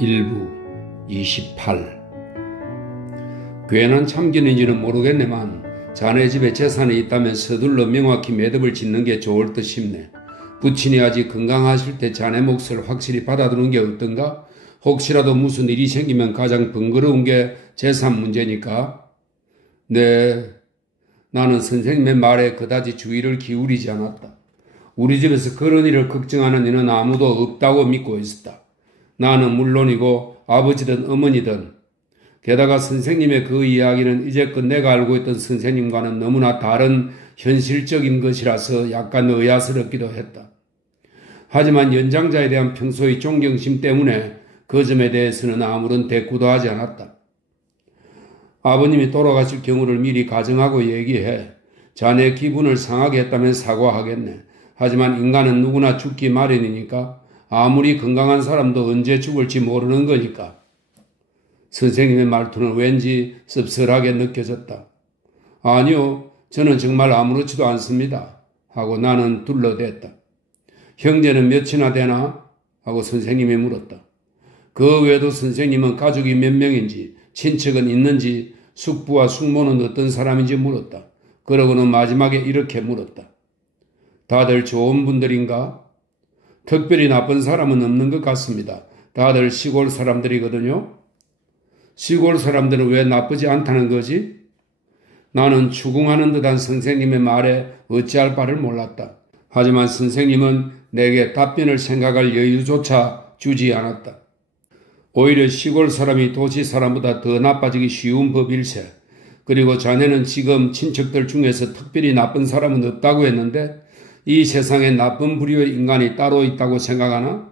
일부 28. 괜한 참견인지는 모르겠네만 자네 집에 재산이 있다면 서둘러 명확히 매듭을 짓는 게 좋을 듯 싶네. 부친이 아직 건강하실 때 자네 몫을 확실히 받아두는 게 어떤가? 혹시라도 무슨 일이 생기면 가장 번거로운 게 재산 문제니까. 네, 나는 선생님의 말에 그다지 주의를 기울이지 않았다. 우리 집에서 그런 일을 걱정하는 이는 아무도 없다고 믿고 있었다. 나는 물론이고 아버지든 어머니든. 게다가 선생님의 그 이야기는 이제껏 내가 알고 있던 선생님과는 너무나 다른 현실적인 것이라서 약간 의아스럽기도 했다. 하지만 연장자에 대한 평소의 존경심 때문에 그 점에 대해서는 아무런 대꾸도 하지 않았다. 아버님이 돌아가실 경우를 미리 가정하고 얘기해. 자네 기분을 상하게 했다면 사과하겠네. 하지만 인간은 누구나 죽기 마련이니까 아무리 건강한 사람도 언제 죽을지 모르는 거니까. 선생님의 말투는 왠지 씁쓸하게 느껴졌다. 아니요, 저는 정말 아무렇지도 않습니다. 하고 나는 둘러댔다. 형제는 몇이나 되나? 하고 선생님이 물었다. 그 외에도 선생님은 가족이 몇 명인지, 친척은 있는지, 숙부와 숙모는 어떤 사람인지 물었다. 그러고는 마지막에 이렇게 물었다. 다들 좋은 분들인가? 특별히 나쁜 사람은 없는 것 같습니다. 다들 시골 사람들이거든요. 시골 사람들은 왜 나쁘지 않다는 거지? 나는 추궁하는 듯한 선생님의 말에 어찌할 바를 몰랐다. 하지만 선생님은 내게 답변을 생각할 여유조차 주지 않았다. 오히려 시골 사람이 도시 사람보다 더 나빠지기 쉬운 법일세. 그리고 자네는 지금 친척들 중에서 특별히 나쁜 사람은 없다고 했는데 이 세상에 나쁜 부류의 인간이 따로 있다고 생각하나?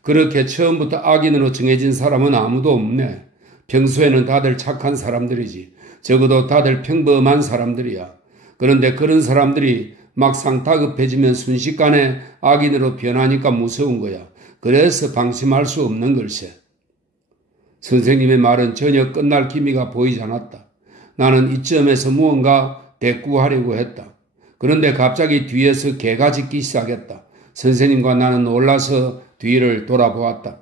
그렇게 처음부터 악인으로 정해진 사람은 아무도 없네. 평소에는 다들 착한 사람들이지. 적어도 다들 평범한 사람들이야. 그런데 그런 사람들이 막상 다급해지면 순식간에 악인으로 변하니까 무서운 거야. 그래서 방심할 수 없는 걸세. 선생님의 말은 전혀 끝날 기미가 보이지 않았다. 나는 이쯤에서 무언가 대꾸하려고 했다. 그런데 갑자기 뒤에서 개가 짖기 시작했다. 선생님과 나는 놀라서 뒤를 돌아보았다.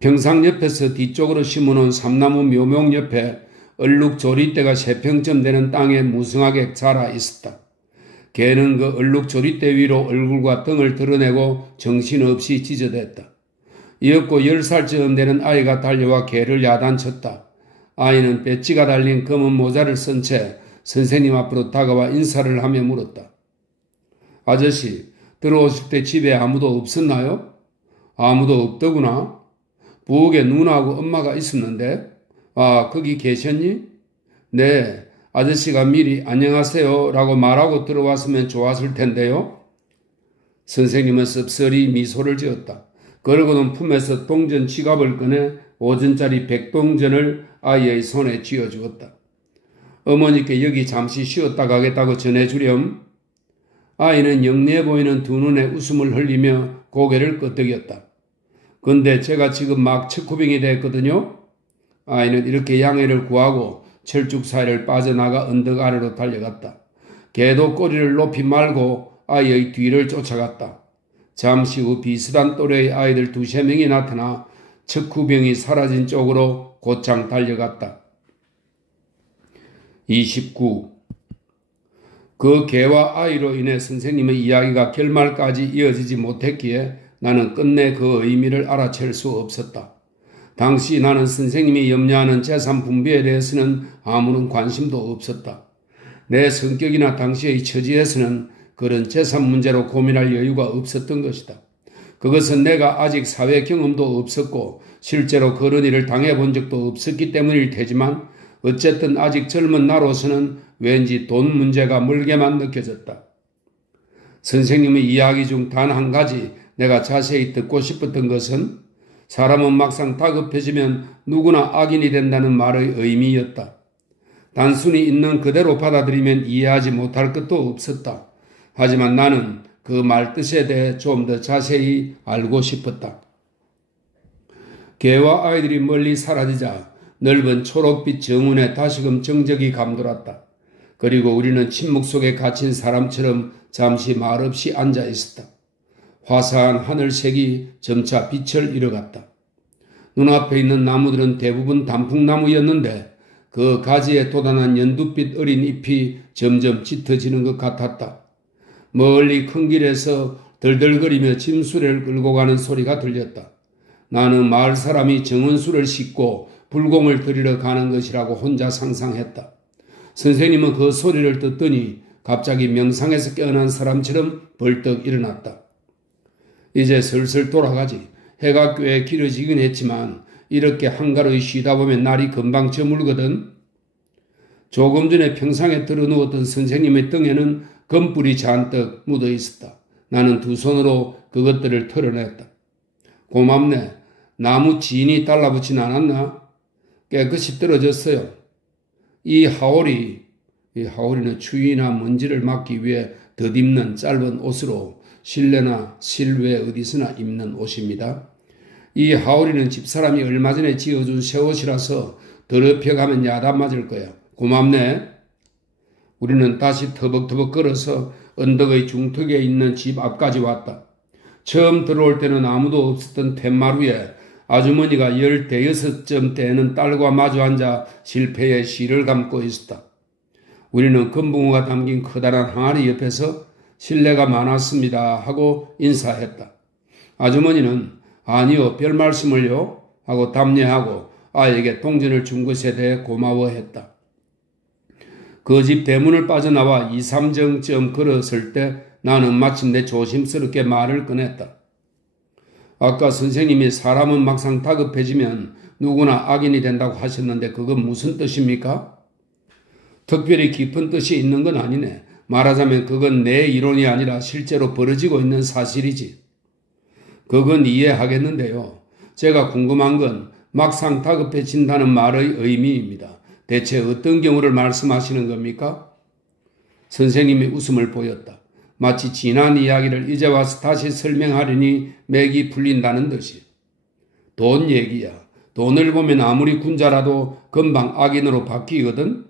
평상 옆에서 뒤쪽으로 심어놓은 삼나무 묘목 옆에 얼룩 조리대가 3평쯤 되는 땅에 무성하게 자라 있었다. 개는 그 얼룩 조리대 위로 얼굴과 등을 드러내고 정신없이 찢어댔다. 이었고 10살쯤 되는 아이가 달려와 개를 야단쳤다. 아이는 배지가 달린 검은 모자를 쓴 채 선생님 앞으로 다가와 인사를 하며 물었다. 아저씨, 들어오실 때 집에 아무도 없었나요? 아무도 없더구나. 부엌에 누나하고 엄마가 있었는데. 아, 거기 계셨니? 네, 아저씨가 미리 안녕하세요 라고 말하고 들어왔으면 좋았을 텐데요. 선생님은 씁쓸히 미소를 지었다. 그러고는 품에서 동전 지갑을 꺼내 5전짜리 100동전을 아이의 손에 쥐어주었다. 어머니께 여기 잠시 쉬었다 가겠다고 전해주렴. 아이는 영리해 보이는 두 눈에 웃음을 흘리며 고개를 끄덕였다. 근데 제가 지금 막 척후병이 됐거든요. 아이는 이렇게 양해를 구하고 철쭉 사이를 빠져나가 언덕 아래로 달려갔다. 개도 꼬리를 높이 말고 아이의 뒤를 쫓아갔다. 잠시 후 비슷한 또래의 아이들 2~3명이 나타나 척후병이 사라진 쪽으로 곧장 달려갔다. 29. 그 개와 아이로 인해 선생님의 이야기가 결말까지 이어지지 못했기에 나는 끝내 그 의미를 알아챌 수 없었다. 당시 나는 선생님이 염려하는 재산 분배에 대해서는 아무런 관심도 없었다. 내 성격이나 당시의 처지에서는 그런 재산 문제로 고민할 여유가 없었던 것이다. 그것은 내가 아직 사회 경험도 없었고 실제로 그런 일을 당해본 적도 없었기 때문일 테지만 어쨌든 아직 젊은 나로서는 왠지 돈 문제가 멀게만 느껴졌다. 선생님의 이야기 중 단 한 가지 내가 자세히 듣고 싶었던 것은 사람은 막상 다급해지면 누구나 악인이 된다는 말의 의미였다. 단순히 있는 그대로 받아들이면 이해하지 못할 것도 없었다. 하지만 나는 그 말뜻에 대해 좀 더 자세히 알고 싶었다. 개와 아이들이 멀리 사라지자 넓은 초록빛 정운에 다시금 정적이 감돌았다. 그리고 우리는 침묵 속에 갇힌 사람처럼 잠시 말없이 앉아 있었다. 화사한 하늘색이 점차 빛을 잃어갔다. 눈앞에 있는 나무들은 대부분 단풍나무였는데 그 가지에 돋아난 연두빛 어린 잎이 점점 짙어지는 것 같았다. 멀리 큰 길에서 덜덜거리며 짐수레를 끌고 가는 소리가 들렸다. 나는 마을 사람이 정원수를 싣고 불공을 들이러 가는 것이라고 혼자 상상했다. 선생님은 그 소리를 듣더니 갑자기 명상에서 깨어난 사람처럼 벌떡 일어났다. 이제 슬슬 돌아가지. 해가 꽤 길어지긴 했지만 이렇게 한가로이 쉬다 보면 날이 금방 저물거든. 조금 전에 평상에 들어누웠던 선생님의 등에는 검불이 잔뜩 묻어 있었다. 나는 두 손으로 그것들을 털어냈다. 고맙네. 나무 지인이 달라붙진 않았나? 깨끗이 떨어졌어요. 이 하오리는 추위나 먼지를 막기 위해 덧입는 짧은 옷으로 실내나 실외 어디서나 입는 옷입니다. 이 하오리는 집사람이 얼마 전에 지어준 새 옷이라서 더럽혀가면 야단 맞을 거야. 고맙네. 우리는 다시 터벅터벅 걸어서 언덕의 중턱에 있는 집 앞까지 왔다. 처음 들어올 때는 아무도 없었던 툇마루에 아주머니가 15점 되는 딸과 마주 앉아 실패에 실을 감고 있었다. 우리는 금붕어가 담긴 커다란 항아리 옆에서 실례가 많았습니다 하고 인사했다. 아주머니는 아니요, 별 말씀을요 하고 답례하고 아이에게 동전을 준 것에 대해 고마워했다. 그 집 대문을 빠져나와 2, 3정쯤 걸었을 때 나는 마침내 조심스럽게 말을 꺼냈다. 아까 선생님이 사람은 막상 다급해지면 누구나 악인이 된다고 하셨는데 그건 무슨 뜻입니까? 특별히 깊은 뜻이 있는 건 아니네. 말하자면 그건 내 이론이 아니라 실제로 벌어지고 있는 사실이지. 그건 이해하겠는데요. 제가 궁금한 건 막상 다급해진다는 말의 의미입니다. 대체 어떤 경우를 말씀하시는 겁니까? 선생님이 웃음을 보였다. 마치 지난 이야기를 이제 와서 다시 설명하려니 맥이 풀린다는 듯이. 돈 얘기야. 돈을 보면 아무리 군자라도 금방 악인으로 바뀌거든.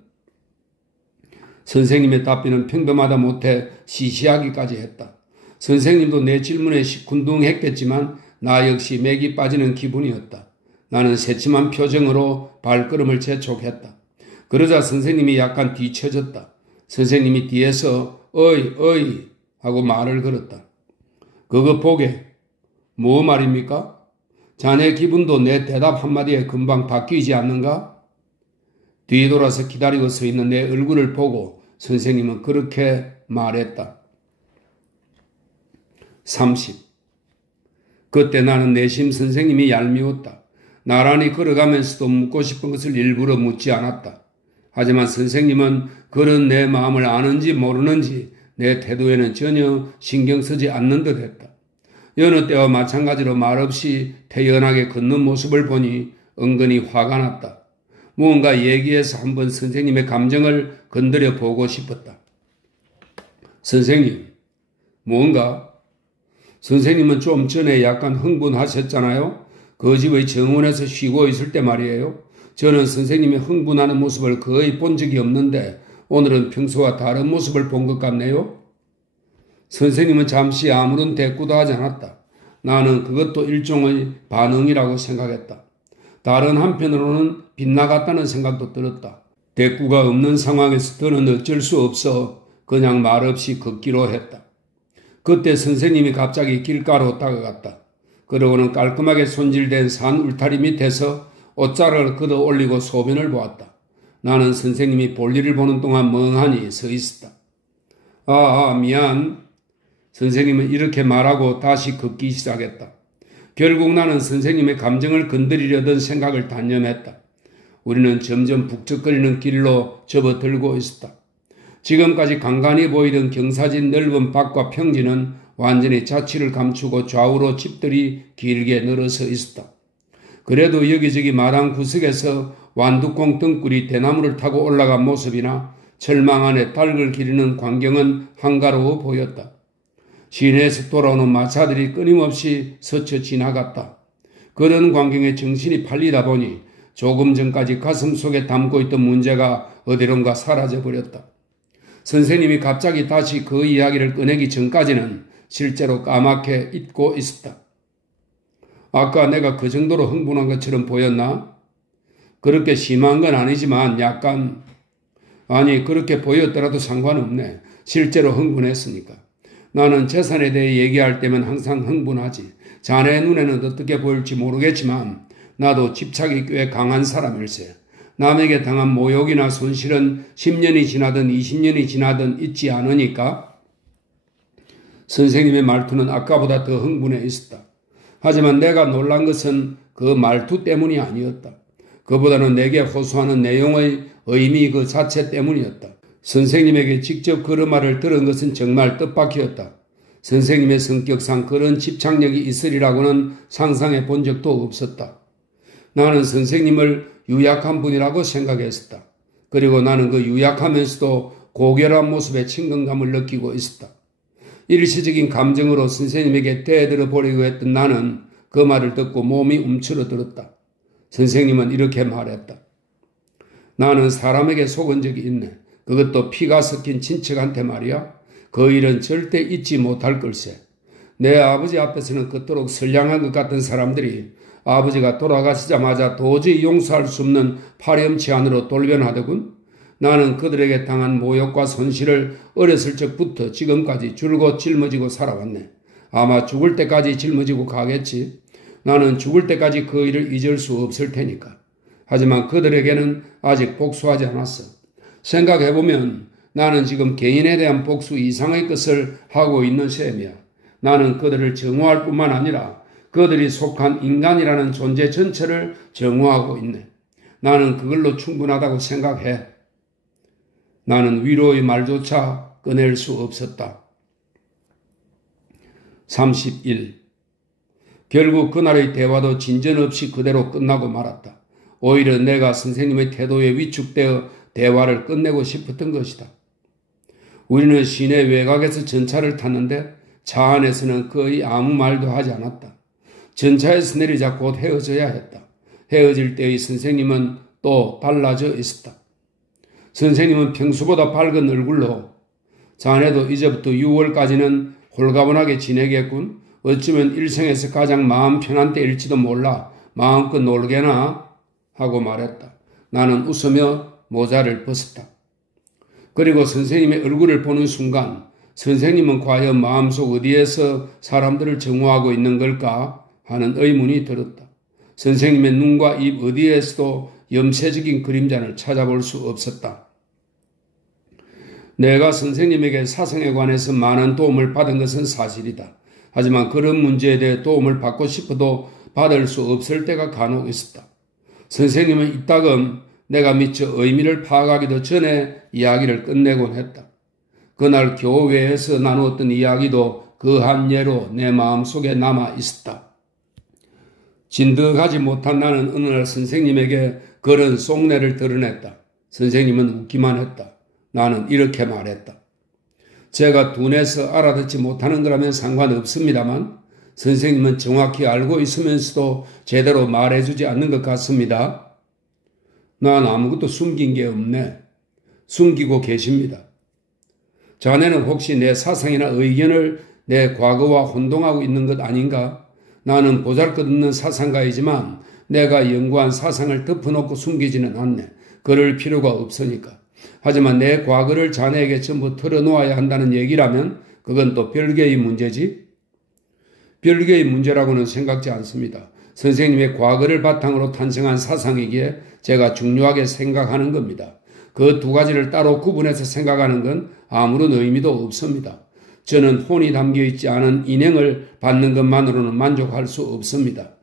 선생님의 답변은 평범하다 못해 시시하기까지 했다. 선생님도 내 질문에 시큰둥했겠지만 나 역시 맥이 빠지는 기분이었다. 나는 새침한 표정으로 발걸음을 재촉했다. 그러자 선생님이 약간 뒤처졌다. 선생님이 뒤에서 어이 하고 말을 걸었다. 그거 보게. 뭐 말입니까? 자네 기분도 내 대답 한마디에 금방 바뀌지 않는가? 뒤돌아서 기다리고 서 있는 내 얼굴을 보고 선생님은 그렇게 말했다. 30. 그때 나는 내심 선생님이 얄미웠다. 나란히 걸어가면서도 묻고 싶은 것을 일부러 묻지 않았다. 하지만 선생님은 그런 내 마음을 아는지 모르는지 내 태도에는 전혀 신경 쓰지 않는 듯 했다. 여느 때와 마찬가지로 말없이 태연하게 걷는 모습을 보니 은근히 화가 났다. 무언가 얘기해서 한번 선생님의 감정을 건드려 보고 싶었다. 선생님, 무언가? 선생님은 좀 전에 약간 흥분하셨잖아요? 그 집의 정원에서 쉬고 있을 때 말이에요. 저는 선생님이 흥분하는 모습을 거의 본 적이 없는데 오늘은 평소와 다른 모습을 본 것 같네요. 선생님은 잠시 아무런 대꾸도 하지 않았다. 나는 그것도 일종의 반응이라고 생각했다. 다른 한편으로는 빗나갔다는 생각도 들었다. 대꾸가 없는 상황에서 더는 어쩔 수 없어 그냥 말없이 걷기로 했다. 그때 선생님이 갑자기 길가로 다가갔다. 그러고는 깔끔하게 손질된 산 울타리 밑에서 옷자락을 걷어 올리고 소변을 보았다. 나는 선생님이 볼일을 보는 동안 멍하니 서 있었다. 미안. 선생님은 이렇게 말하고 다시 걷기 시작했다. 결국 나는 선생님의 감정을 건드리려던 생각을 단념했다. 우리는 점점 북적거리는 길로 접어들고 있었다. 지금까지 간간히 보이던 경사진 넓은 밭과 평지는 완전히 자취를 감추고 좌우로 집들이 길게 늘어서 있었다. 그래도 여기저기 마당 구석에서 완두콩 등굴이 대나무를 타고 올라간 모습이나 철망 안에 닭을 기르는 광경은 한가로워 보였다. 시내에서 돌아오는 마차들이 끊임없이 스쳐 지나갔다. 그런 광경에 정신이 팔리다 보니 조금 전까지 가슴 속에 담고 있던 문제가 어디론가 사라져버렸다. 선생님이 갑자기 다시 그 이야기를 꺼내기 전까지는 실제로 까맣게 잊고 있었다. 아까 내가 그 정도로 흥분한 것처럼 보였나? 그렇게 심한 건 아니지만 약간, 아니 그렇게 보였더라도 상관없네. 실제로 흥분했으니까. 나는 재산에 대해 얘기할 때면 항상 흥분하지. 자네 눈에는 어떻게 보일지 모르겠지만 나도 집착이 꽤 강한 사람일세. 남에게 당한 모욕이나 손실은 10년이 지나든 20년이 지나든 잊지 않으니까. 선생님의 말투는 아까보다 더 흥분해 있었다. 하지만 내가 놀란 것은 그 말투 때문이 아니었다. 그보다는 내게 호소하는 내용의 의미 그 자체 때문이었다. 선생님에게 직접 그런 말을 들은 것은 정말 뜻밖이었다. 선생님의 성격상 그런 집착력이 있으리라고는 상상해 본 적도 없었다. 나는 선생님을 유약한 분이라고 생각했었다. 그리고 나는 그 유약하면서도 고결한 모습에 친근감을 느끼고 있었다. 일시적인 감정으로 선생님에게 대들어 보려고 했던 나는 그 말을 듣고 몸이 움츠러들었다. 선생님은 이렇게 말했다. 나는 사람에게 속은 적이 있네. 그것도 피가 섞인 친척한테 말이야. 그 일은 절대 잊지 못할 걸세. 내 아버지 앞에서는 그토록 선량한 것 같은 사람들이 아버지가 돌아가시자마자 도저히 용서할 수 없는 파렴치 안으로 돌변하더군. 나는 그들에게 당한 모욕과 손실을 어렸을 적부터 지금까지 줄곧 짊어지고 살아왔네. 아마 죽을 때까지 짊어지고 가겠지. 나는 죽을 때까지 그 일을 잊을 수 없을 테니까. 하지만 그들에게는 아직 복수하지 않았어. 생각해보면 나는 지금 개인에 대한 복수 이상의 것을 하고 있는 셈이야. 나는 그들을 정오할 뿐만 아니라 그들이 속한 인간이라는 존재 전체를 정오하고 있네. 나는 그걸로 충분하다고 생각해. 나는 위로의 말조차 꺼낼 수 없었다. 31. 결국 그날의 대화도 진전 없이 그대로 끝나고 말았다. 오히려 내가 선생님의 태도에 위축되어 대화를 끝내고 싶었던 것이다. 우리는 시내 외곽에서 전차를 탔는데 차 안에서는 거의 아무 말도 하지 않았다. 전차에서 내리자 곧 헤어져야 했다. 헤어질 때의 선생님은 또 달라져 있었다. 선생님은 평소보다 밝은 얼굴로 자네도 이제부터 6월까지는 홀가분하게 지내겠군. 어쩌면 일생에서 가장 마음 편한 때일지도 몰라. 마음껏 놀게나 하고 말했다. 나는 웃으며 모자를 벗었다. 그리고 선생님의 얼굴을 보는 순간 선생님은 과연 마음속 어디에서 사람들을 정오하고 있는 걸까 하는 의문이 들었다. 선생님의 눈과 입 어디에서도 염세적인 그림자를 찾아볼 수 없었다. 내가 선생님에게 사상에 관해서 많은 도움을 받은 것은 사실이다. 하지만 그런 문제에 대해 도움을 받고 싶어도 받을 수 없을 때가 간혹 있었다. 선생님은 이따금 내가 미처 의미를 파악하기도 전에 이야기를 끝내곤 했다. 그날 교회에서 나누었던 이야기도 그 한 예로 내 마음속에 남아 있었다. 진득하지 못한 나는 어느 날 선생님에게 그런 속내를 드러냈다. 선생님은 웃기만 했다. 나는 이렇게 말했다. 제가 둔해서 알아듣지 못하는 거라면 상관없습니다만 선생님은 정확히 알고 있으면서도 제대로 말해주지 않는 것 같습니다. 난 아무것도 숨긴 게 없네. 숨기고 계십니다. 자네는 혹시 내 사상이나 의견을 내 과거와 혼동하고 있는 것 아닌가? 나는 보잘것없는 사상가이지만 내가 연구한 사상을 덮어놓고 숨기지는 않네. 그럴 필요가 없으니까. 하지만 내 과거를 자네에게 전부 털어놓아야 한다는 얘기라면 그건 또 별개의 문제지? 별개의 문제라고는 생각지 않습니다. 선생님의 과거를 바탕으로 탄생한 사상이기에 제가 중요하게 생각하는 겁니다. 그 두 가지를 따로 구분해서 생각하는 건 아무런 의미도 없습니다. 저는 혼이 담겨있지 않은 인행을 받는 것만으로는 만족할 수 없습니다.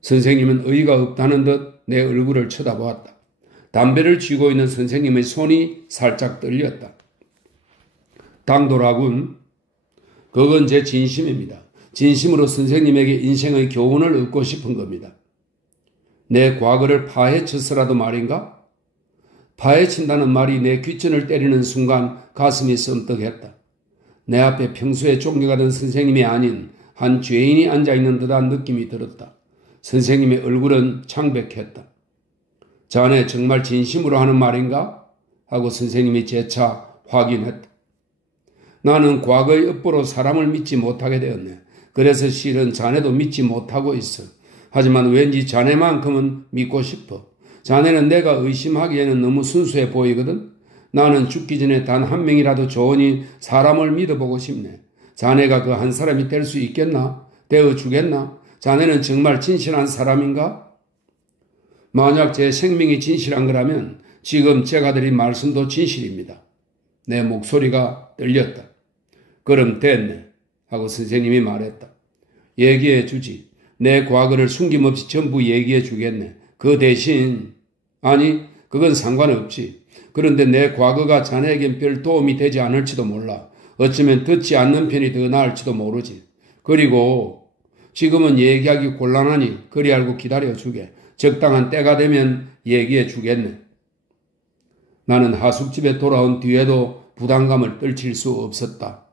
선생님은 의의가 없다는 듯 내 얼굴을 쳐다보았다. 담배를 쥐고 있는 선생님의 손이 살짝 떨렸다. 당돌하군. 그건 제 진심입니다. 진심으로 선생님에게 인생의 교훈을 얻고 싶은 겁니다. 내 과거를 파헤쳤으라도 말인가? 파헤친다는 말이 내 귓전을 때리는 순간 가슴이 섬뜩했다. 내 앞에 평소에 존경하던 선생님이 아닌 한 죄인이 앉아있는 듯한 느낌이 들었다. 선생님의 얼굴은 창백했다. 자네 정말 진심으로 하는 말인가? 하고 선생님이 재차 확인했다. 나는 과거의 업보로 사람을 믿지 못하게 되었네. 그래서 실은 자네도 믿지 못하고 있어. 하지만 왠지 자네만큼은 믿고 싶어. 자네는 내가 의심하기에는 너무 순수해 보이거든. 나는 죽기 전에 단 한 명이라도 좋으니 사람을 믿어보고 싶네. 자네가 그 한 사람이 될 수 있겠나? 되어 주겠나? 자네는 정말 진실한 사람인가? 만약 제 생명이 진실한 거라면 지금 제가 드린 말씀도 진실입니다. 내 목소리가 떨렸다. 그럼 됐네 하고 선생님이 말했다. 얘기해 주지. 내 과거를 숨김없이 전부 얘기해 주겠네. 그 대신 아니 그건 상관없지. 그런데 내 과거가 자네에겐 별 도움이 되지 않을지도 몰라. 어쩌면 듣지 않는 편이 더 나을지도 모르지. 그리고 지금은 얘기하기 곤란하니 그리 알고 기다려주게. 적당한 때가 되면 얘기해 주겠네. 나는 하숙집에 돌아온 뒤에도 부담감을 떨칠 수 없었다.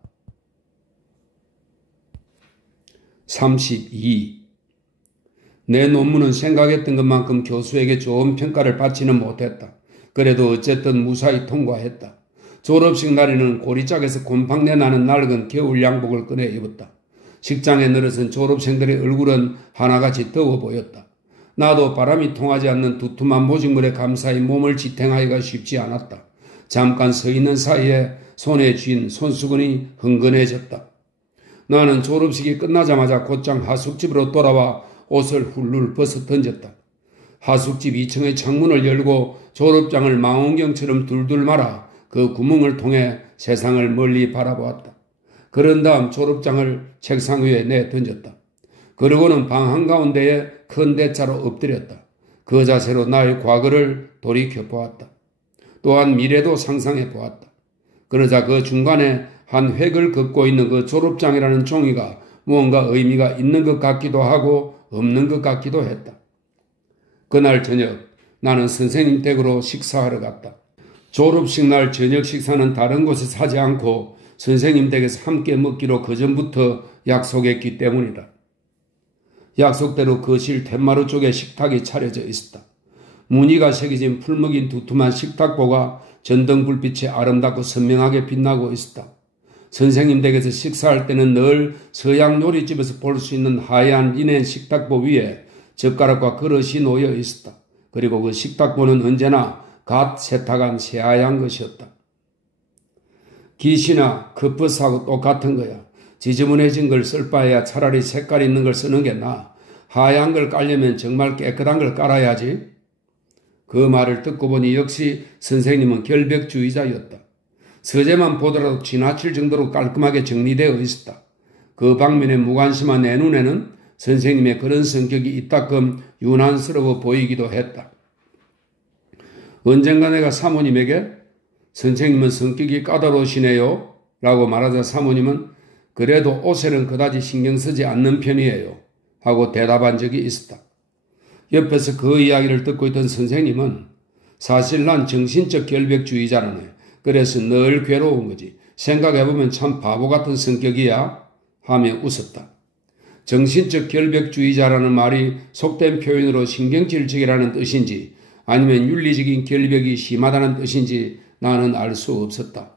32. 내 논문은 생각했던 것만큼 교수에게 좋은 평가를 받지는 못했다. 그래도 어쨌든 무사히 통과했다. 졸업식 날에는 고리짝에서 곰팡내 나는 낡은 겨울 양복을 꺼내 입었다. 식장에 늘어선 졸업생들의 얼굴은 하나같이 더워 보였다. 나도 바람이 통하지 않는 두툼한 모직물에 감사히 몸을 지탱하기가 쉽지 않았다. 잠깐 서 있는 사이에 손에 쥔 손수건이 흥건해졌다. 나는 졸업식이 끝나자마자 곧장 하숙집으로 돌아와 옷을 훌훌 벗어 던졌다. 하숙집 2층의 창문을 열고 졸업장을 망원경처럼 둘둘 말아 그 구멍을 통해 세상을 멀리 바라보았다. 그런 다음 졸업장을 책상 위에 내던졌다. 그러고는 방 한가운데에 큰 대자로 엎드렸다. 그 자세로 나의 과거를 돌이켜보았다. 또한 미래도 상상해보았다. 그러자 그 중간에 한 획을 긋고 있는 그 졸업장이라는 종이가 무언가 의미가 있는 것 같기도 하고 없는 것 같기도 했다. 그날 저녁 나는 선생님 댁으로 식사하러 갔다. 졸업식 날 저녁 식사는 다른 곳에서 하지 않고 선생님 댁에서 함께 먹기로 그전부터 약속했기 때문이다. 약속대로 거실 툇마루 쪽에 식탁이 차려져 있었다. 무늬가 새겨진 풀먹인 두툼한 식탁보가 전등불빛에 아름답고 선명하게 빛나고 있었다. 선생님 댁에서 식사할 때는 늘 서양 요리집에서 볼 수 있는 하얀 리넨 식탁보 위에 젓가락과 그릇이 놓여 있었다. 그리고 그 식탁보는 언제나 갓 세탁한 새하얀 것이었다. 깃이나 급버스하고 똑같은 거야. 지저분해진 걸 쓸 바에야 차라리 색깔 있는 걸 쓰는 게 나아. 하얀 걸 깔려면 정말 깨끗한 걸 깔아야지. 그 말을 듣고 보니 역시 선생님은 결백주의자였다. 서재만 보더라도 지나칠 정도로 깔끔하게 정리되어 있었다. 그 방면에 무관심한 내 눈에는 선생님의 그런 성격이 이따금 유난스러워 보이기도 했다. 언젠가 내가 사모님에게 선생님은 성격이 까다로우시네요 라고 말하자 사모님은 그래도 옷에는 그다지 신경 쓰지 않는 편이에요 하고 대답한 적이 있었다. 옆에서 그 이야기를 듣고 있던 선생님은 사실 난 정신적 결백주의자라네. 그래서 늘 괴로운 거지. 생각해보면 참 바보 같은 성격이야 하며 웃었다. 정신적 결백주의자라는 말이 속된 표현으로 신경질적이라는 뜻인지 아니면 윤리적인 결백이 심하다는 뜻인지 나는 알 수 없었다.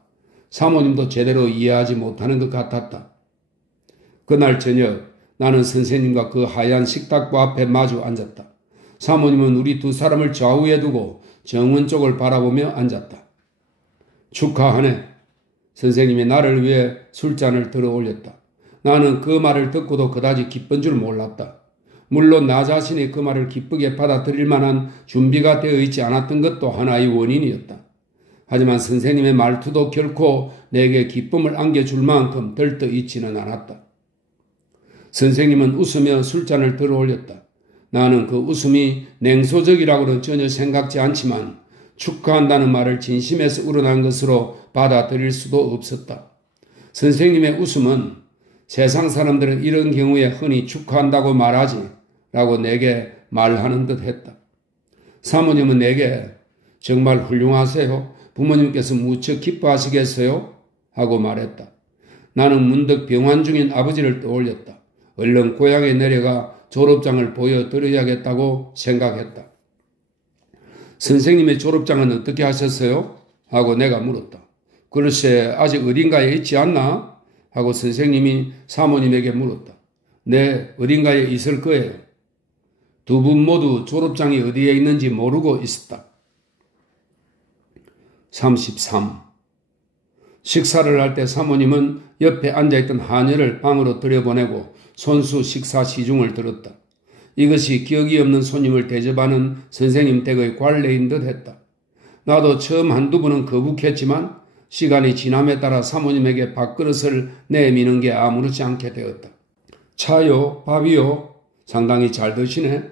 사모님도 제대로 이해하지 못하는 것 같았다. 그날 저녁 나는 선생님과 그 하얀 식탁보 앞에 마주 앉았다. 사모님은 우리 두 사람을 좌우에 두고 정원 쪽을 바라보며 앉았다. 축하하네. 선생님이 나를 위해 술잔을 들어 올렸다. 나는 그 말을 듣고도 그다지 기쁜 줄 몰랐다. 물론 나 자신이 그 말을 기쁘게 받아들일 만한 준비가 되어 있지 않았던 것도 하나의 원인이었다. 하지만 선생님의 말투도 결코 내게 기쁨을 안겨줄 만큼 들떠 있지는 않았다. 선생님은 웃으며 술잔을 들어 올렸다. 나는 그 웃음이 냉소적이라고는 전혀 생각지 않지만 축하한다는 말을 진심에서 우러난 것으로 받아들일 수도 없었다. 선생님의 웃음은 세상 사람들은 이런 경우에 흔히 축하한다고 말하지 라고 내게 말하는 듯 했다. 사모님은 내게 정말 훌륭하세요. 부모님께서 무척 기뻐하시겠어요? 하고 말했다. 나는 문득 병환 중인 아버지를 떠올렸다. 얼른 고향에 내려가 졸업장을 보여드려야겠다고 생각했다. 선생님의 졸업장은 어떻게 하셨어요? 하고 내가 물었다. 글쎄 아직 어딘가에 있지 않나? 하고 선생님이 사모님에게 물었다. 네, 어딘가에 있을 거예요. 두 분 모두 졸업장이 어디에 있는지 모르고 있었다. 33. 식사를 할 때 사모님은 옆에 앉아있던 하녀를 방으로 들여보내고 손수 식사 시중을 들었다. 이것이 기억이 없는 손님을 대접하는 선생님 댁의 관례인 듯 했다. 나도 처음 한두 번은 거북했지만 시간이 지남에 따라 사모님에게 밥그릇을 내미는 게 아무렇지 않게 되었다. 차요? 밥이요? 상당히 잘 드시네?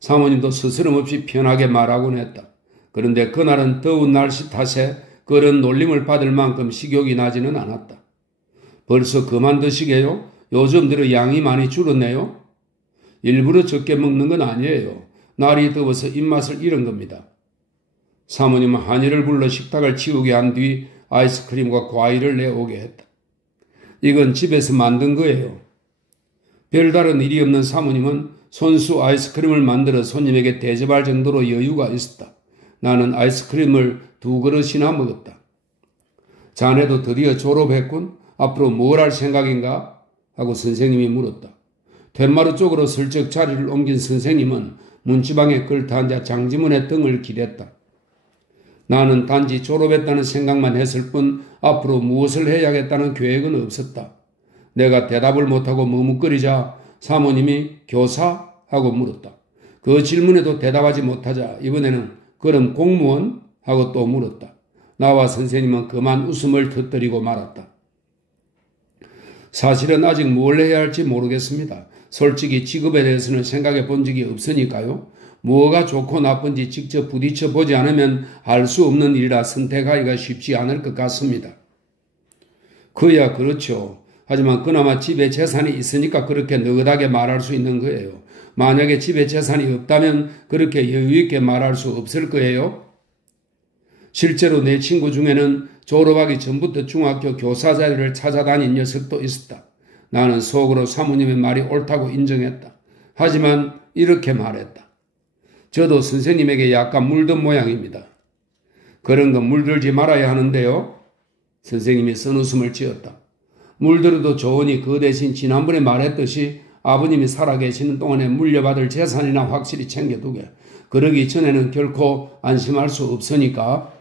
사모님도 스스럼없이 편하게 말하곤 했다. 그런데 그날은 더운 날씨 탓에 그런 놀림을 받을 만큼 식욕이 나지는 않았다. 벌써 그만 드시게요? 요즘 들어 양이 많이 줄었네요? 일부러 적게 먹는 건 아니에요. 날이 더워서 입맛을 잃은 겁니다. 사모님은 한이를 불러 식탁을 치우게 한 뒤 아이스크림과 과일을 내오게 했다. 이건 집에서 만든 거예요. 별다른 일이 없는 사모님은 손수 아이스크림을 만들어 손님에게 대접할 정도로 여유가 있었다. 나는 아이스크림을 2그릇이나 먹었다. 자네도 드디어 졸업했군? 앞으로 뭘 할 생각인가? 하고 선생님이 물었다. 툇마루 쪽으로 슬쩍 자리를 옮긴 선생님은 문지방에 걸터 앉아 장지문의 등을 기댔다. 나는 단지 졸업했다는 생각만 했을 뿐 앞으로 무엇을 해야겠다는 계획은 없었다. 내가 대답을 못하고 머뭇거리자 사모님이 교사? 하고 물었다. 그 질문에도 대답하지 못하자 이번에는 그럼 공무원? 하고 또 물었다. 나와 선생님은 그만 웃음을 터뜨리고 말았다. 사실은 아직 뭘 해야 할지 모르겠습니다. 솔직히 직업에 대해서는 생각해 본 적이 없으니까요. 뭐가 좋고 나쁜지 직접 부딪혀 보지 않으면 알 수 없는 일이라 선택하기가 쉽지 않을 것 같습니다. 그야 그렇죠. 하지만 그나마 집에 재산이 있으니까 그렇게 느긋하게 말할 수 있는 거예요. 만약에 집에 재산이 없다면 그렇게 여유있게 말할 수 없을 거예요. 실제로 내 친구 중에는 졸업하기 전부터 중학교 교사 자리를 찾아다닌 녀석도 있었다. 나는 속으로 사모님의 말이 옳다고 인정했다. 하지만 이렇게 말했다. 저도 선생님에게 약간 물든 모양입니다. 그런 건 물들지 말아야 하는데요. 선생님이 쓴웃음을 지었다. 물들어도 좋으니 그 대신 지난번에 말했듯이 아버님이 살아계시는 동안에 물려받을 재산이나 확실히 챙겨두게. 그러기 전에는 결코 안심할 수 없으니까.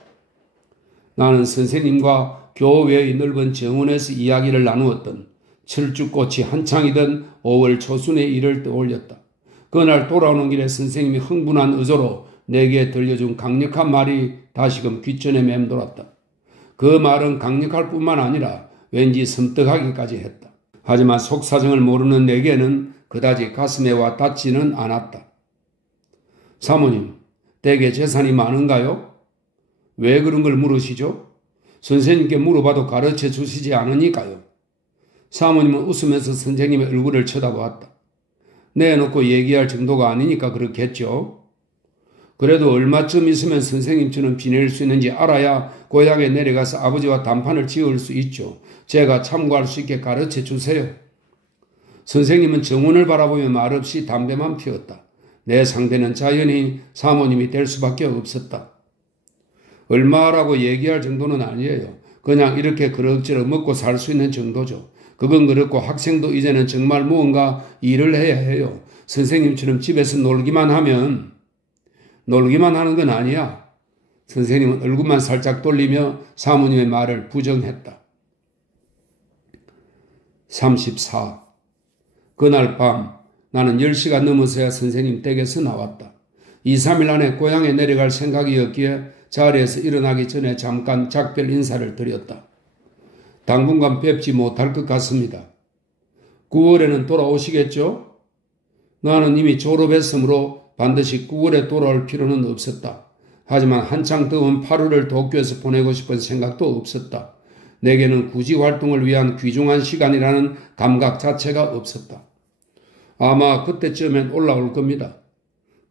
나는 선생님과 교외의 넓은 정원에서 이야기를 나누었던 철쭉꽃이 한창이던 5월 초순의 일을 떠올렸다. 그날 돌아오는 길에 선생님이 흥분한 의조로 내게 들려준 강력한 말이 다시금 귓전에 맴돌았다. 그 말은 강력할 뿐만 아니라 왠지 섬뜩하기까지 했다. 하지만 속사정을 모르는 내게는 그다지 가슴에 와 닿지는 않았다. 사모님, 댁에 재산이 많은가요? 왜 그런 걸 물으시죠? 선생님께 물어봐도 가르쳐 주시지 않으니까요. 사모님은 웃으면서 선생님의 얼굴을 쳐다보았다. 내놓고 얘기할 정도가 아니니까 그렇겠죠. 그래도 얼마쯤 있으면 선생님처럼 지낼 수 있는지 알아야 고향에 내려가서 아버지와 단판을 지을 수 있죠. 제가 참고할 수 있게 가르쳐 주세요. 선생님은 정원을 바라보며 말없이 담배만 피웠다. 내 상대는 자연히 사모님이 될 수밖에 없었다. 얼마라고 얘기할 정도는 아니에요. 그냥 이렇게 그럭저럭 먹고 살 수 있는 정도죠. 그건 그렇고 학생도 이제는 정말 무언가 일을 해야 해요. 선생님처럼 집에서 놀기만 하는 건 아니야. 선생님은 얼굴만 살짝 돌리며 사모님의 말을 부정했다. 34. 그날 밤 나는 10시가 넘어서야 선생님 댁에서 나왔다. 2, 3일 안에 고향에 내려갈 생각이었기에 자리에서 일어나기 전에 잠깐 작별 인사를 드렸다. 당분간 뵙지 못할 것 같습니다. 9월에는 돌아오시겠죠? 나는 이미 졸업했으므로 반드시 9월에 돌아올 필요는 없었다. 하지만 한창 더운 8월을 도쿄에서 보내고 싶은 생각도 없었다. 내게는 구직 활동을 위한 귀중한 시간이라는 감각 자체가 없었다. 아마 그때쯤엔 올라올 겁니다.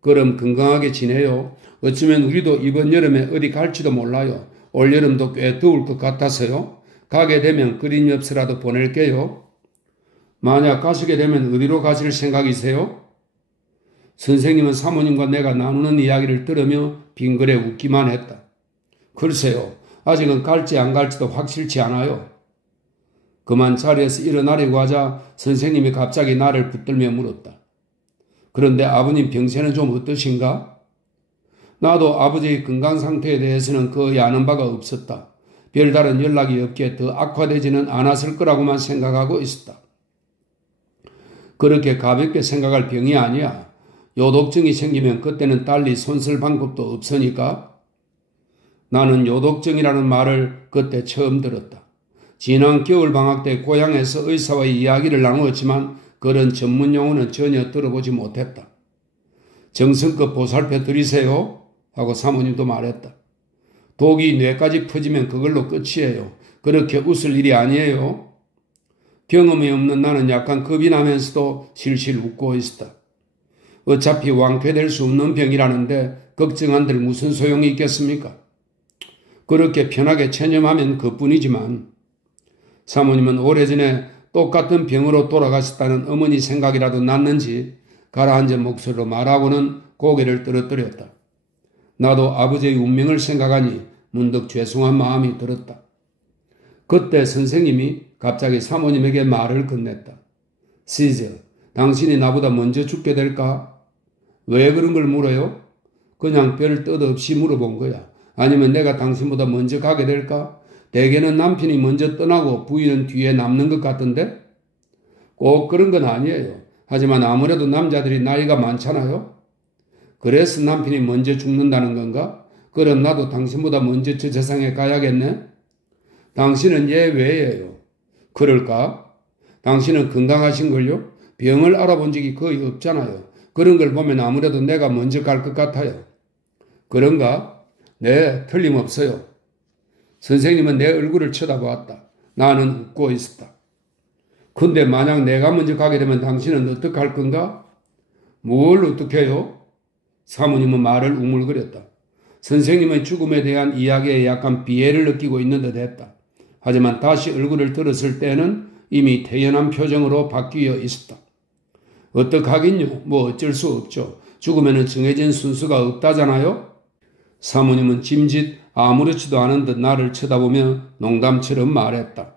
그럼 건강하게 지내요. 어쩌면 우리도 이번 여름에 어디 갈지도 몰라요. 올여름도 꽤 더울 것 같아서요. 가게 되면 그린 엽서라도 보낼게요. 만약 가시게 되면 어디로 가실 생각이세요? 선생님은 사모님과 내가 나누는 이야기를 들으며 빙그레 웃기만 했다. 글쎄요. 아직은 갈지 안 갈지도 확실치 않아요. 그만 자리에서 일어나려고 하자 선생님이 갑자기 나를 붙들며 물었다. 그런데 아버님 병세는 좀 어떠신가? 나도 아버지의 건강 상태에 대해서는 거의 아는 바가 없었다. 별다른 연락이 없기에 더 악화되지는 않았을 거라고만 생각하고 있었다. 그렇게 가볍게 생각할 병이 아니야. 요독증이 생기면 그때는 달리 손쓸 방법도 없으니까. 나는 요독증이라는 말을 그때 처음 들었다. 지난 겨울 방학 때 고향에서 의사와 이야기를 나누었지만 그런 전문 용어는 전혀 들어보지 못했다. 정성껏 보살펴 드리세요 하고 사모님도 말했다. 독이 뇌까지 퍼지면 그걸로 끝이에요. 그렇게 웃을 일이 아니에요. 경험이 없는 나는 약간 겁이 나면서도 실실 웃고 있었다. 어차피 완쾌될 수 없는 병이라는데 걱정한들 무슨 소용이 있겠습니까? 그렇게 편하게 체념하면 그뿐이지만 사모님은 오래전에 똑같은 병으로 돌아가셨다는 어머니 생각이라도 났는지 가라앉은 목소리로 말하고는 고개를 떨어뜨렸다. 나도 아버지의 운명을 생각하니 문득 죄송한 마음이 들었다. 그때 선생님이 갑자기 사모님에게 말을 건넸다. 시저, 당신이 나보다 먼저 죽게 될까? 왜 그런 걸 물어요? 그냥 별 뜻 없이 물어본 거야. 아니면 내가 당신보다 먼저 가게 될까? 대개는 남편이 먼저 떠나고 부인은 뒤에 남는 것 같던데? 꼭 그런 건 아니에요. 하지만 아무래도 남자들이 나이가 많잖아요. 그래서 남편이 먼저 죽는다는 건가? 그럼 나도 당신보다 먼저 저 세상에 가야겠네? 당신은 예외예요. 그럴까? 당신은 건강하신걸요? 병을 알아본 적이 거의 없잖아요. 그런 걸 보면 아무래도 내가 먼저 갈 것 같아요. 그런가? 네, 틀림없어요. 선생님은 내 얼굴을 쳐다보았다. 나는 웃고 있었다. 근데 만약 내가 먼저 가게 되면 당신은 어떻게 할 건가? 뭘 어떻게 해요? 사모님은 말을 우물거렸다. 선생님의 죽음에 대한 이야기에 약간 비애를 느끼고 있는 듯 했다. 하지만 다시 얼굴을 들었을 때는 이미 태연한 표정으로 바뀌어 있었다. 어떡하긴요? 뭐 어쩔 수 없죠. 죽음에는 정해진 순서가 없다잖아요? 사모님은 짐짓 아무렇지도 않은 듯 나를 쳐다보며 농담처럼 말했다.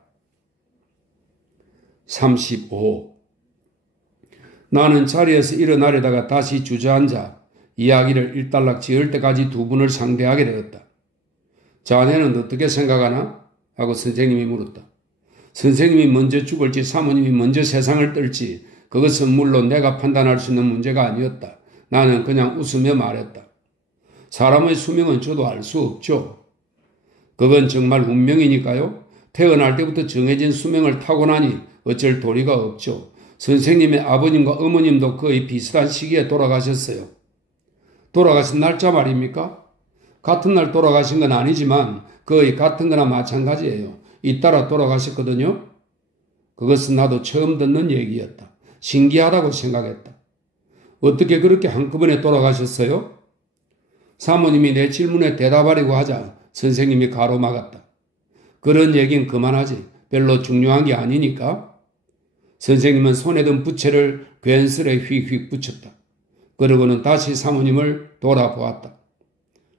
35. 나는 자리에서 일어나려다가 다시 주저앉아 이야기를 일단락 지을 때까지 두 분을 상대하게 되었다. 자네는 어떻게 생각하나? 하고 선생님이 물었다. 선생님이 먼저 죽을지 사모님이 먼저 세상을 뜰지 그것은 물론 내가 판단할 수 있는 문제가 아니었다. 나는 그냥 웃으며 말했다. 사람의 수명은 저도 알 수 없죠. 그건 정말 운명이니까요. 태어날 때부터 정해진 수명을 타고나니 어쩔 도리가 없죠. 선생님의 아버님과 어머님도 거의 비슷한 시기에 돌아가셨어요. 돌아가신 날짜 말입니까? 같은 날 돌아가신 건 아니지만 거의 같은 거나 마찬가지예요. 잇따라 돌아가셨거든요. 그것은 나도 처음 듣는 얘기였다. 신기하다고 생각했다. 어떻게 그렇게 한꺼번에 돌아가셨어요? 사모님이 내 질문에 대답하려고 하자 선생님이 가로막았다. 그런 얘기는 그만하지. 별로 중요한 게 아니니까. 선생님은 손에 든 부채를 괜스레 휙휙 붙였다. 그러고는 다시 사모님을 돌아보았다.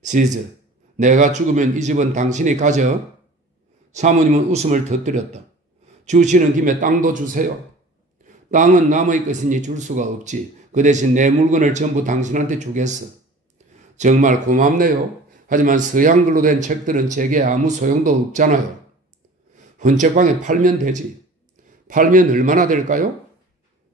시즈, 내가 죽으면 이 집은 당신이 가져. 사모님은 웃음을 터뜨렸다. 주시는 김에 땅도 주세요. 땅은 남의 것이니 줄 수가 없지. 그 대신 내 물건을 전부 당신한테 주겠어. 정말 고맙네요. 하지만 서양글로 된 책들은 제게 아무 소용도 없잖아요. 헌책방에 팔면 되지. 팔면 얼마나 될까요?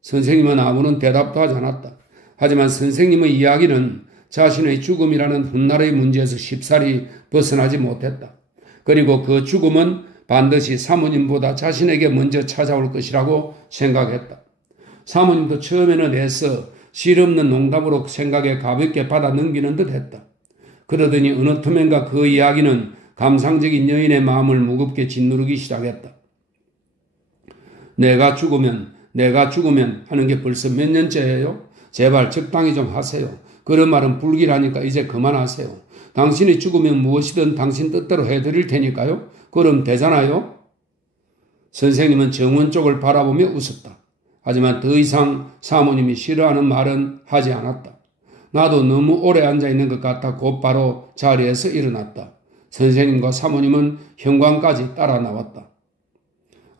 선생님은 아무런 대답도 하지 않았다. 하지만 선생님의 이야기는 자신의 죽음이라는 훗날의 문제에서 쉽사리 벗어나지 못했다. 그리고 그 죽음은 반드시 사모님보다 자신에게 먼저 찾아올 것이라고 생각했다. 사모님도 처음에는 애써 실없는 농담으로 생각에 가볍게 받아 넘기는 듯 했다. 그러더니 어느 틈엔가 그 이야기는 감상적인 여인의 마음을 무겁게 짓누르기 시작했다. 내가 죽으면 하는 게 벌써 몇 년째예요? 제발 적당히 좀 하세요. 그런 말은 불길하니까 이제 그만하세요. 당신이 죽으면 무엇이든 당신 뜻대로 해드릴 테니까요. 그럼 되잖아요? 선생님은 정원 쪽을 바라보며 웃었다. 하지만 더 이상 사모님이 싫어하는 말은 하지 않았다. 나도 너무 오래 앉아있는 것 같아 곧바로 자리에서 일어났다. 선생님과 사모님은 현관까지 따라 나왔다.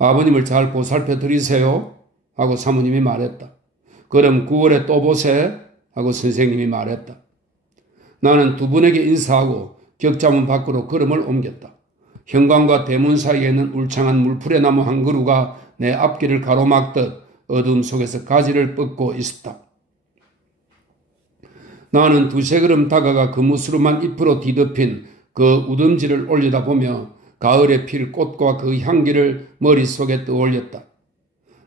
아버님을 잘 보살펴 드리세요 하고 사모님이 말했다. 그럼 9월에 또 보세 하고 선생님이 말했다. 나는 두 분에게 인사하고 격자문 밖으로 걸음을 옮겼다. 현관과 대문 사이에는 울창한 물풀의 나무 한 그루가 내 앞길을 가로막듯 어둠 속에서 가지를 뻗고 있었다. 나는 두세 걸음 다가가 그 무스름한 잎으로 뒤덮인 그 우덤지를 올려다보며 가을에 필 꽃과 그 향기를 머릿속에 떠올렸다.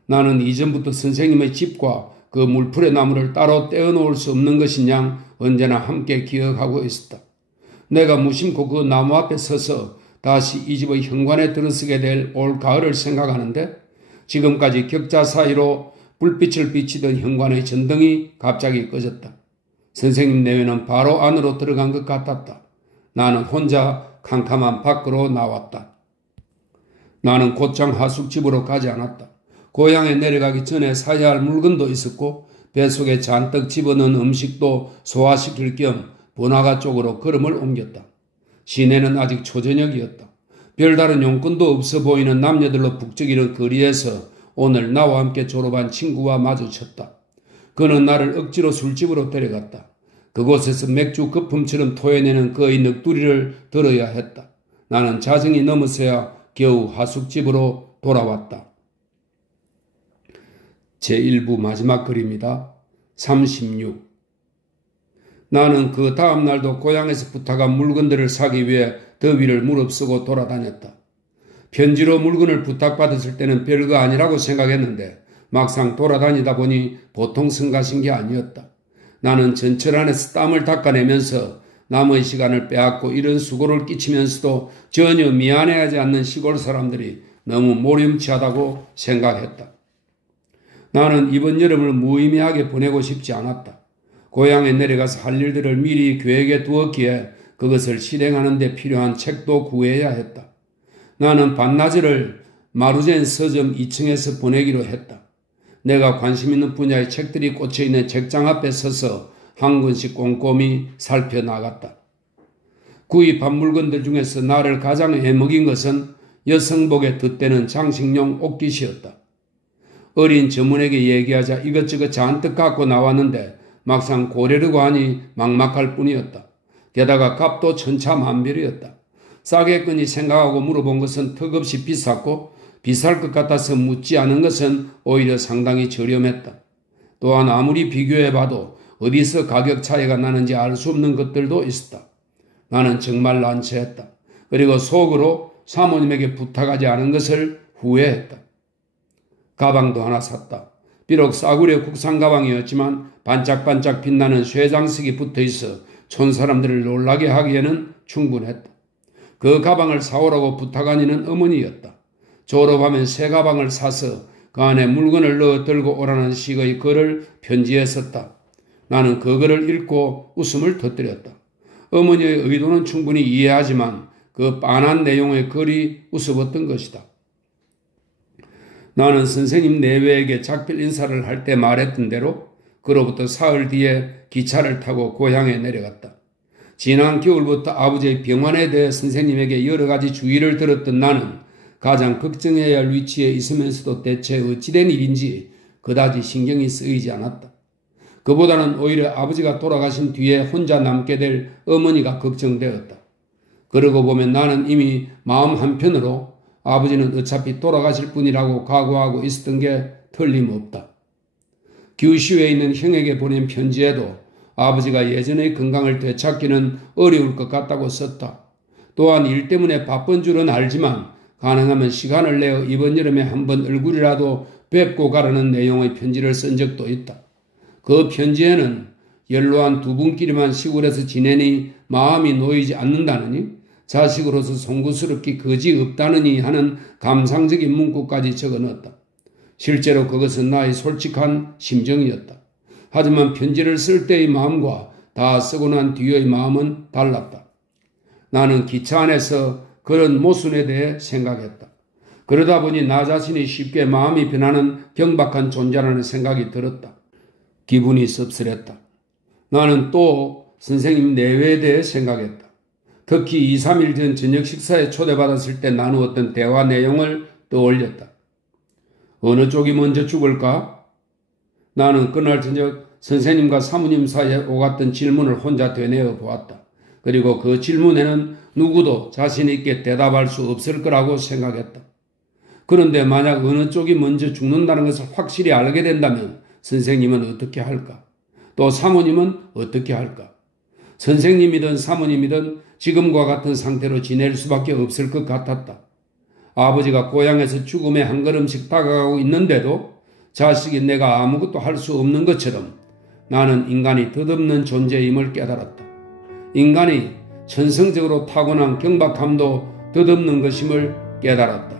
나는 이전부터 선생님의 집과 그 물풀의 나무를 따로 떼어놓을 수 없는 것이냐 언제나 함께 기억하고 있었다. 내가 무심코 그 나무 앞에 서서 다시 이 집의 현관에 들어서게 될 올 가을을 생각하는데 지금까지 격자 사이로 불빛을 비치던 현관의 전등이 갑자기 꺼졌다. 선생님 내외는 바로 안으로 들어간 것 같았다. 나는 혼자 캄캄한 밖으로 나왔다. 나는 곧장 하숙집으로 가지 않았다. 고향에 내려가기 전에 사야 할 물건도 있었고 뱃속에 잔뜩 집어넣은 음식도 소화시킬 겸 번화가 쪽으로 걸음을 옮겼다. 시내는 아직 초저녁이었다. 별다른 용건도 없어 보이는 남녀들로 북적이는 거리에서 오늘 나와 함께 졸업한 친구와 마주쳤다. 그는 나를 억지로 술집으로 데려갔다. 그곳에서 맥주 거품처럼 토해내는 그의 넋두리를 들어야 했다. 나는 자정이 넘어서야 겨우 하숙집으로 돌아왔다. 제1부 마지막 글입니다. 36. 나는 그 다음 날도 고향에서 부탁한 물건들을 사기 위해 더위를 무릅쓰고 돌아다녔다. 편지로 물건을 부탁받았을 때는 별거 아니라고 생각했는데 막상 돌아다니다 보니 보통 성가신 게 아니었다. 나는 전철 안에서 땀을 닦아내면서 남의 시간을 빼앗고 이런 수고를 끼치면서도 전혀 미안해하지 않는 시골 사람들이 너무 모렴치하다고 생각했다. 나는 이번 여름을 무의미하게 보내고 싶지 않았다. 고향에 내려가서 할 일들을 미리 계획해 두었기에 그것을 실행하는 데 필요한 책도 구해야 했다. 나는 반나절을 마루젠 서점 2층에서 보내기로 했다. 내가 관심 있는 분야의 책들이 꽂혀있는 책장 앞에 서서 한 권씩 꼼꼼히 살펴나갔다. 구입한 물건들 중에서 나를 가장 애먹인 것은 여성복에 덧대는 장식용 옷깃이었다. 어린 점원에게 얘기하자 이것저것 잔뜩 갖고 나왔는데 막상 고르려고 하니 막막할 뿐이었다. 게다가 값도 천차만별이었다. 싸겠거니 생각하고 물어본 것은 턱없이 비쌌고 비쌀 것 같아서 묻지 않은 것은 오히려 상당히 저렴했다. 또한 아무리 비교해봐도 어디서 가격 차이가 나는지 알 수 없는 것들도 있었다. 나는 정말 난처했다. 그리고 속으로 사모님에게 부탁하지 않은 것을 후회했다. 가방도 하나 샀다. 비록 싸구려 국산 가방이었지만 반짝반짝 빛나는 쇠장식이 붙어있어 촌사람들을 놀라게 하기에는 충분했다. 그 가방을 사오라고 부탁한 이는 어머니였다. 졸업하면 새 가방을 사서 그 안에 물건을 넣어 들고 오라는 식의 글을 편지에 썼다. 나는 그 글을 읽고 웃음을 터뜨렸다. 어머니의 의도는 충분히 이해하지만 그 빤한 내용의 글이 우스웠던 것이다. 나는 선생님 내외에게 작별 인사를 할 때 말했던 대로 그로부터 사흘 뒤에 기차를 타고 고향에 내려갔다. 지난 겨울부터 아버지의 병환에 대해 선생님에게 여러 가지 주의를 들었던 나는 가장 걱정해야 할 위치에 있으면서도 대체 어찌된 일인지 그다지 신경이 쓰이지 않았다. 그보다는 오히려 아버지가 돌아가신 뒤에 혼자 남게 될 어머니가 걱정되었다. 그러고 보면 나는 이미 마음 한편으로 아버지는 어차피 돌아가실 분이라고 각오하고 있었던 게 틀림없다. 규슈에 있는 형에게 보낸 편지에도 아버지가 예전의 건강을 되찾기는 어려울 것 같다고 썼다. 또한 일 때문에 바쁜 줄은 알지만 가능하면 시간을 내어 이번 여름에 한번 얼굴이라도 뵙고 가라는 내용의 편지를 쓴 적도 있다. 그 편지에는 연로한 두 분끼리만 시골에서 지내니 마음이 놓이지 않는다느니 자식으로서 송구스럽기 거지 없다느니 하는 감상적인 문구까지 적어넣었다. 실제로 그것은 나의 솔직한 심정이었다. 하지만 편지를 쓸 때의 마음과 다 쓰고 난 뒤의 마음은 달랐다. 나는 기차 안에서 그런 모순에 대해 생각했다. 그러다 보니 나 자신이 쉽게 마음이 변하는 경박한 존재라는 생각이 들었다. 기분이 씁쓸했다. 나는 또 선생님 내외에 대해 생각했다. 특히 2, 3일 전 저녁 식사에 초대받았을 때 나누었던 대화 내용을 떠올렸다. 어느 쪽이 먼저 죽을까? 나는 그날 저녁 선생님과 사모님 사이에 오갔던 질문을 혼자 되뇌어 보았다. 그리고 그 질문에는 누구도 자신 있게 대답할 수 없을 거라고 생각했다. 그런데 만약 어느 쪽이 먼저 죽는다는 것을 확실히 알게 된다면 선생님은 어떻게 할까? 또 사모님은 어떻게 할까? 선생님이든 사모님이든 지금과 같은 상태로 지낼 수밖에 없을 것 같았다. 아버지가 고향에서 죽음에 한 걸음씩 다가가고 있는데도 자식이 내가 아무것도 할 수 없는 것처럼 나는 인간이 덧없는 존재임을 깨달았다. 인간이 천성적으로 타고난 경박함도 덧없는 것임을 깨달았다.